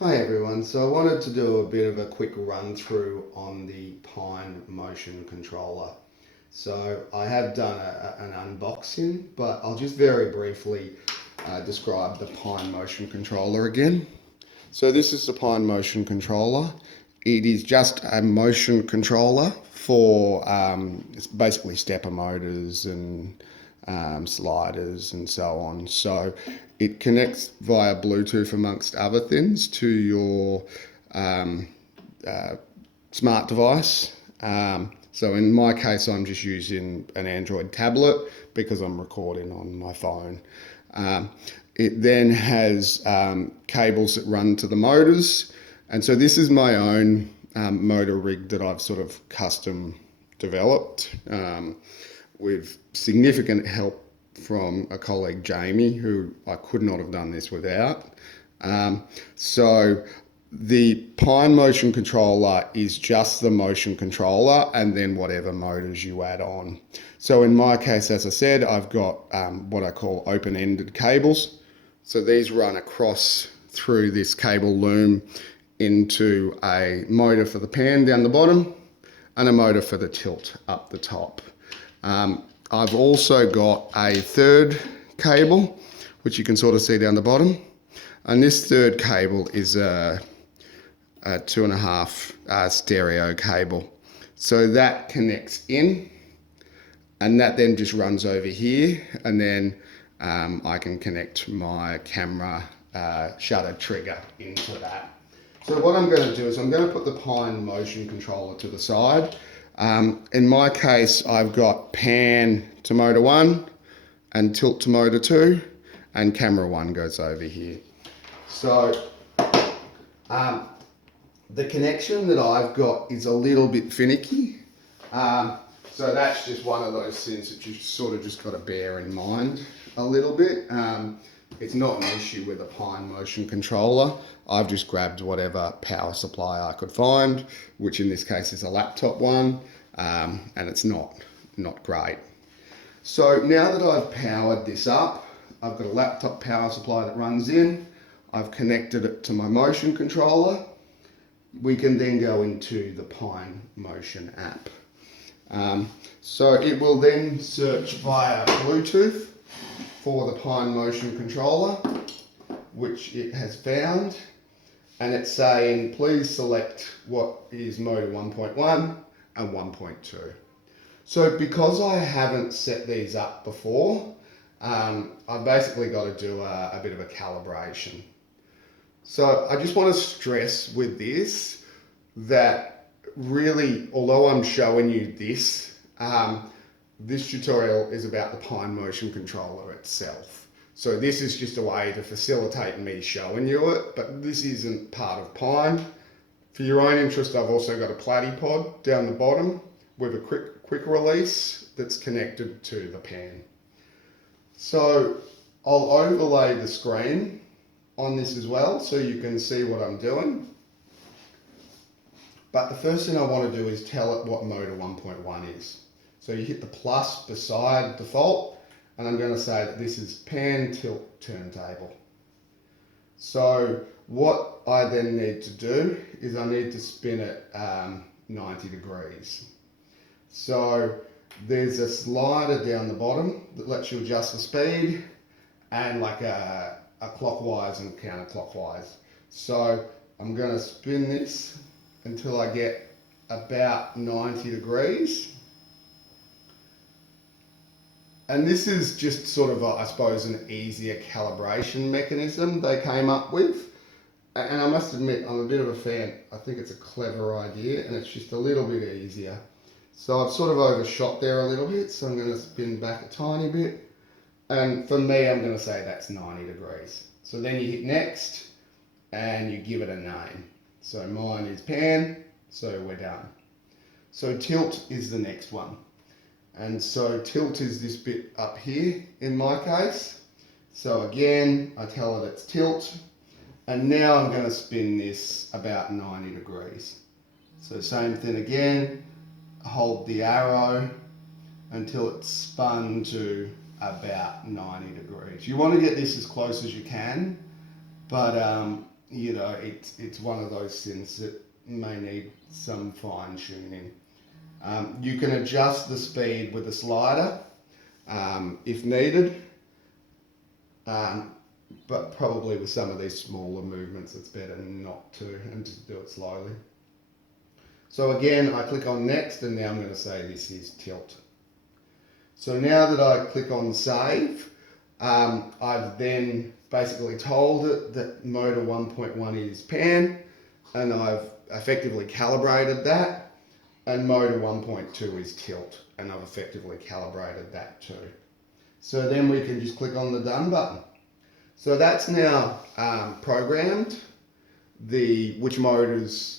Hi everyone, so I wanted to do a bit of a quick run through on the Pine motion controller. So I have done an unboxing, but I'll just very briefly describe the Pine motion controller again. So this is the Pine motion controller. It is just a motion controller for it's basically stepper motors and sliders and so on. So it connects via Bluetooth amongst other things to your um, uh, smart device. So in my case, I'm just using an Android tablet because I'm recording on my phone. Um, it then has cables that run to the motors. And so this is my own motor rig that I've sort of custom developed with significant help from a colleague, Jamie, who I could not have done this without. So the Pine motion controller is just the motion controller and then whatever motors you add on. So in my case, as I said, I've got what I call open-ended cables. So these run across through this cable loom into a motor for the pan down the bottom and a motor for the tilt up the top. I've also got a third cable, which you can sort of see down the bottom. And this third cable is a 2.5 stereo cable. So that connects in and that then just runs over here, and then I can connect my camera shutter trigger into that. So what I'm going to do is I'm going to put the Pine motion controller to the side. In my case, I've got pan to motor 1 and tilt to motor 2, and camera 1 goes over here. So the connection that I've got is a little bit finicky. So that's just one of those things that you sort of just got to bear in mind a little bit. It's not an issue with a Pine motion controller. I've just grabbed whatever power supply I could find, which in this case is a laptop one, and it's not great. So now that I've powered this up, I've got a laptop power supply that runs in. I've connected it to my motion controller. We can then go into the Pine motion app. So it will then search via Bluetooth for the Pine motion controller, which it has found, and it's saying please select what is motor 1.1 and 1.2. So because I haven't set these up before, I've basically got to do a bit of a calibration. So I just want to stress with this that really, although I'm showing you this, this tutorial is about the Pine motion controller itself. So this is just a way to facilitate me showing you it, but this isn't part of Pine. For your own interest, I've also got a platypod down the bottom with a quick release that's connected to the pan. So I'll overlay the screen on this as well so you can see what I'm doing. But the first thing I want to do is tell it what motor 1.1 is. So you hit the plus beside default, and I'm going to say that this is pan tilt turntable. So what I then need to do is I need to spin it 90 degrees. So there's a slider down the bottom that lets you adjust the speed and like a clockwise and counterclockwise. So I'm going to spin this until I get about 90 degrees. And this is just sort of, I suppose, an easier calibration mechanism they came up with. And I must admit, I'm a bit of a fan. I think it's a clever idea and it's just a little bit easier. So I've sort of overshot there a little bit, so I'm going to spin back a tiny bit. And for me, I'm going to say that's 90 degrees. So then you hit next and you give it a name. So mine is pan, so we're done. So tilt is the next one. And so tilt is this bit up here in my case. So again, I tell it it's tilt. And now I'm going to spin this about 90 degrees. So same thing again, hold the arrow until it's spun to about 90 degrees. You want to get this as close as you can, but you know, it's one of those things that may need some fine tuning. You can adjust the speed with a slider if needed, um, but probably with some of these smaller movements it's better not to, and just do it slowly. So again, I click on next, and now I'm going to say this is tilt. So now that I click on save, I've then basically told it that motor 1.1 is pan, and I've effectively calibrated that, and motor 1.2 is tilt, and I've effectively calibrated that too. So then we can just click on the done button. So that's now programmed which motors